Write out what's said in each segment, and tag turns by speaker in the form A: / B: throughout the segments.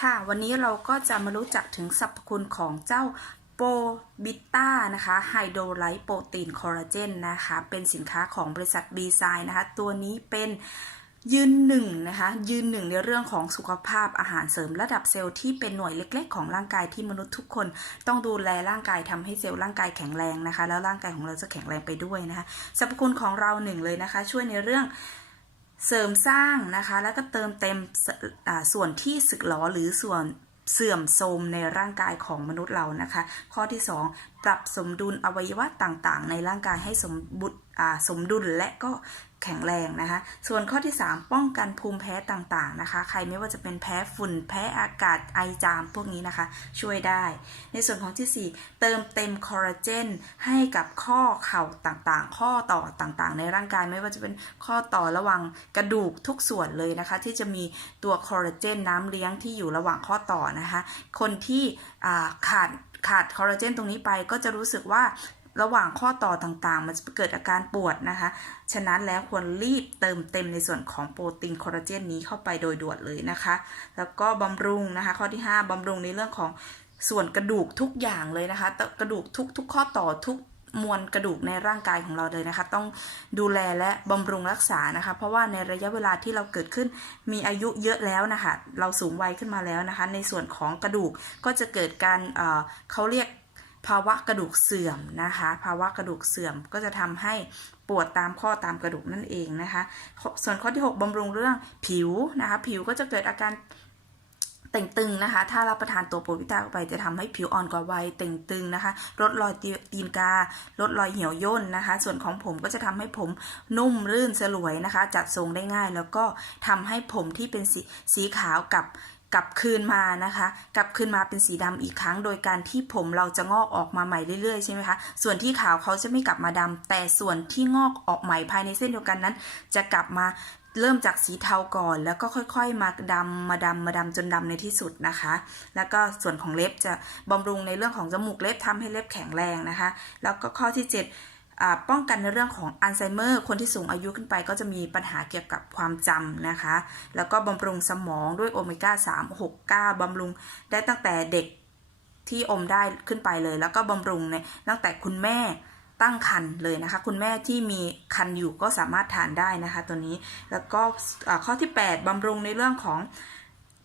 A: ค่ะ วันนี้เราก็จะมารู้จักถึงสรรพคุณของเจ้าโปรบิต้านะคะไฮโดรไลท์โปรตีนคอลลาเจนนะคะ เป็นสินค้าของบริษัทบีไซนะคะ ตัวนี้เป็นยืนหนึ่งนะคะยืนหนึ่งในเรื่องของสุขภาพอาหารเสริมระดับเซลล์ที่เป็นหน่วยเล็ก ๆ ของร่างกายที่มนุษย์ทุกคน ต้องดูแลร่างกายทำให้เซลล์ร่างกายแข็งแรงนะคะ แล้วร่างกายของเราจะแข็งแรงไปด้วยนะคะสรรพคุณของเราหนึ่งเลยนะคะ ช่วยในเรื่อง เสริมสร้างนะคะ แล้วก็เติมเต็มส่วนที่สึกหรอหรือส่วนเสื่อมโทรมในร่างกายของมนุษย์เรานะคะ ข้อที่ 2 ปรับสมดุลอวัยวะต่างๆ ในร่างกายให้สมบุอ่า สมดุลและก็แข็งแรงนะคะ ส่วนข้อที่ 3 ป้องกันภูมิแพ้ต่างๆนะคะ ใครไม่ว่าจะเป็นแพ้ฝุ่น แพ้อากาศ ไอจาม พวกนี้นะคะ ช่วยได้ ในส่วนของที่ 4 เติมเต็มคอลลาเจนให้กับข้อเข่าต่างๆ ข้อต่อต่างๆ ในร่างกายไม่ว่าจะเป็นข้อต่อระหว่างกระดูกทุกส่วนเลยนะคะ ที่จะมีตัวคอลลาเจนน้ำเลี้ยงที่อยู่ระหว่างข้อต่อนะคะ คนที่ขาดขาดคอลลาเจนตรงนี้ไปก็จะรู้สึกว่า ระหว่างข้อต่อต่างๆ มันจะเกิดอาการปวดนะคะ ฉะนั้นแล้วควรรีบเติมเต็มในส่วนของโปรตีนคอลลาเจนนี้เข้าไปโดยด่วนเลยนะคะ แล้วก็บำรุงนะคะ ข้อที่ 5บำรุงในเรื่องของส่วนกระดูกทุกอย่างเลยนะคะ กระดูกทุกทุกข้อต่อทุกมวลกระดูกในร่างกายของเราเลยนะคะ ต้องดูแลและบำรุงรักษานะคะ เพราะว่าในระยะเวลาที่เราเกิดขึ้นมีอายุเยอะแล้วนะคะ เราสูงวัยขึ้นมาแล้วนะคะ ในส่วนของกระดูกก็จะเกิดการเเขาเรียก ภาวะกระดูกเสื่อมนะคะ ภาวะกระดูกเสื่อมก็จะทำให้ปวดตามข้อตามกระดูกนั่นเองนะคะ ส่วนข้อที่ 6บำรุงเรื่องผิวนะคะ ผิวก็จะเกิดอาการเต่งตึงนะคะ ถ้ารับประทานตัวโปรวิตาเข้าไปจะทำให้ผิวอ่อนกว่าวัยเต่งตึงนะคะ ลดรอยตีนกา ลดรอยเหี่ยวย่นนะคะ ส่วนของผมก็จะทำให้ผมนุ่มรื่นสลวยนะคะ จัดทรงได้ง่าย แล้วก็ทำให้ผมที่เป็นสีสีขาวกับ กลับคืนมานะคะ กลับคืนมาเป็นสีดำอีกครั้ง โดยการที่ผมเราจะงอกออกมาใหม่เรื่อยๆใช่ไหมคะ ส่วนที่ขาวเขาจะไม่กลับมาดำแต่ส่วนที่งอกออกใหม่ภายในเส้นเดียวกันนั้น จะกลับมาเริ่มจากสีเทาก่อน แล้วก็ค่อยๆ มาดำมาดำมาดำจนดำในที่สุดนะคะ แล้วก็ส่วนของเล็บจะบำรุงในเรื่องของจมูกเล็บทำให้เล็บแข็งแรงนะคะ แล้วก็ข้อที่7อ่า ป้องกันในเรื่องของอัลไซเมอร์คนที่สูงอายุขึ้นไปก็จะมีปัญหาเกี่ยวกับความจำนะคะ แล้วก็บำรุงสมองด้วยโอเมก้า 3 6 9บำรุงได้ตั้งแต่เด็กที่อมได้ขึ้นไปเลย แล้วก็บำรุงในตั้งแต่คุณแม่ตั้งครรภ์เลยนะคะ คุณแม่ที่มีครรภ์อยู่ก็สามารถทานได้นะคะ ตัวนี้แล้วก็ข้อที่ 8บำรุงในเรื่องของ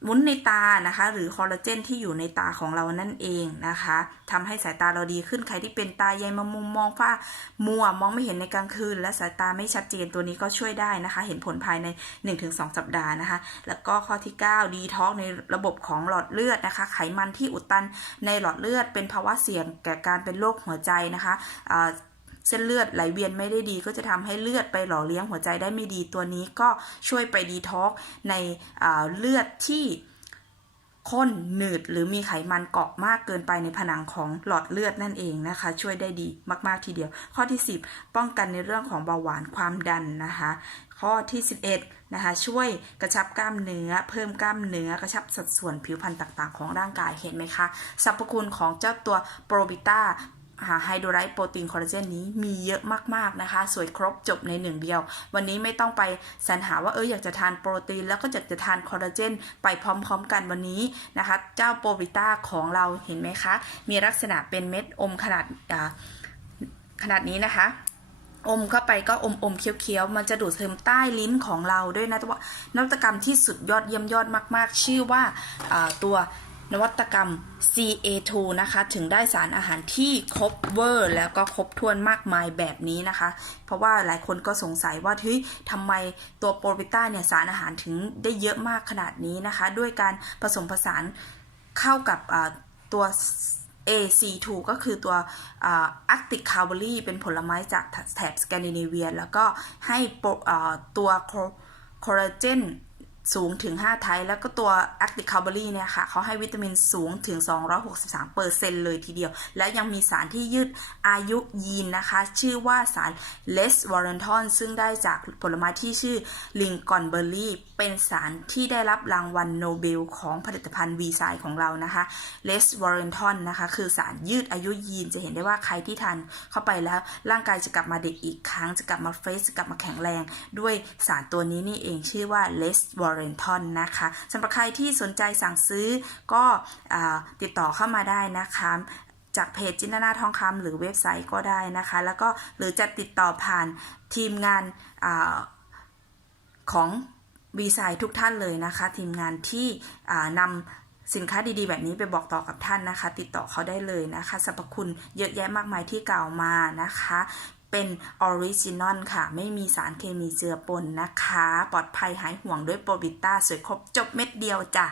A: วุ้นในตานะคะ หรือคอลลาเจนที่อยู่ในตาของเรานั่นเองนะคะทำให้สายตาเราดีขึ้นใครที่เป็นตาใยมามุมมองฝ้ามัวมองไม่เห็นในกลางคืน และสายตาไม่ชัดเจนตัวนี้ก็ช่วยได้นะคะ เห็นผลภายใน 1-2 สัปดาห์นะคะ แล้วก็ข้อที่ 9 ดีท็อกในระบบของหลอดเลือดนะคะ ไขมันที่อุดตันในหลอดเลือดเป็นภาวะเสี่ยงแก่การเป็นโรคหัวใจนะคะ เส้นเลือดไหลเวียนไม่ได้ดี ก็จะทำให้เลือดไปหล่อเลี้ยงหัวใจได้ไม่ดีตัวนี้ก็ช่วยไปดีท็อกในเลือดที่ข้นหนืดหรือมีไขมันเกาะมากเกินไปในผนังของหลอดเลือดนั่นเองนะคะ ช่วยได้ดีมาก ๆ ทีเดียว ข้อที่ 10 ป้องกันในเรื่องของเบาหวานความดันนะคะ ข้อที่ 11นะคะช่วยกระชับกล้ามเนื้อ เพิ่มกล้ามเนื้อกระชับสัดส่วนผิวพรรณต่างๆ ของร่างกายเห็นไหมคะสรรพคุณของเจ้าตัวโปรบิต้า ไฮโดรไลท์โปรตีนคอลลาเจนนี้มีเยอะมากๆนะคะ สวยครบจบในหนึ่งเดียว วันนี้ไม่ต้องไปสรรหาว่าเอออยากจะทานโปรตีน แล้วก็อยากจะทานคอลลาเจนไปพร้อมๆกันวันนี้นะคะ เจ้าโปรวิต้าของเราเห็นไหมคะ มีลักษณะเป็นเม็ดอมขนาดขนาดนี้นะคะอมเข้าไปก็อมอมๆเคี้ยวๆ มันจะดูดซึมใต้ลิ้นของเราด้วยนะว่านวัตกรรมที่สุดยอดเยี่ยมยอดมาก ๆ ชื่อว่าตัว นวัตกรรม CA2 นะคะ ถึงได้สารอาหารที่ครบเวอร์ แล้วก็ครบถ้วนมากมายแบบนี้นะคะ เพราะว่าหลายคนก็สงสัยว่าเฮ้ยทำไมตัวโปรบิต้าเนี่ยสารอาหารถึงได้เยอะมากขนาดนี้นะคะ ด้วยการผสมผสานเข้ากับตัว AC2 ก็คือตัวอาร์กติกคาร์บอรี่เป็นผลไม้จากแถบสแกนดิเนเวีย แล้วก็ให้ตัวคอลลาเจน สูงถึง 5 ไทป์แล้วก็ตัว Active c a r b o r y เนี่ยค่ะเขาให้วิตามินสูงถึง 263เปอร์เซ็นเลยทีเดียว และยังมีสารที่ยืดอายุยีนนะคะ ชื่อว่าสารเลสวอร์เรนทอนซึ่งได้จากผลไม้ที่ชื่อลิงกอนเบอร์รี่เป็นสารที่ได้รับรางวัลโนเบลของผลิตภัณฑ์วีไซของเรานะคะเลสวอร์เรนทอนนะคะ คือสารยืดอายุยีนจะเห็นได้ว่าใครที่ทานเข้าไปแล้วร่างกายจะกลับมาเด็กอีกครั้งจะกลับมาเฟรชจะกลับมาแข็งแรง ด้วยสารตัวนี้นี่เองชื่อว่าเลสวอร์เรนทอนนะคะสำหรับใครที่สนใจสั่งซื้อก็อ่าติดต่อเข้ามาได้นะคะจากเพจจินตนาทองคำหรือเว็บไซต์ก็ได้นะคะ แล้วก็หรือจะติดต่อผ่านทีมงานอาของวีไซทุกท่านเลยนะคะ ทีมงานที่นำสินค้าดีๆ แบบนี้ไปบอกต่อกับท่านนะคะ ติดต่อเขาได้เลยนะคะสรรพคุณเยอะแยะมากมายที่กล่าวมานะคะ เป็นออริจินอลค่ะ ไม่มีสารเคมีเจือปนนะคะ ปลอดภัยหายห่วงด้วยโปรบิต้าสวยครบจบเม็ดเดียวจ้ะ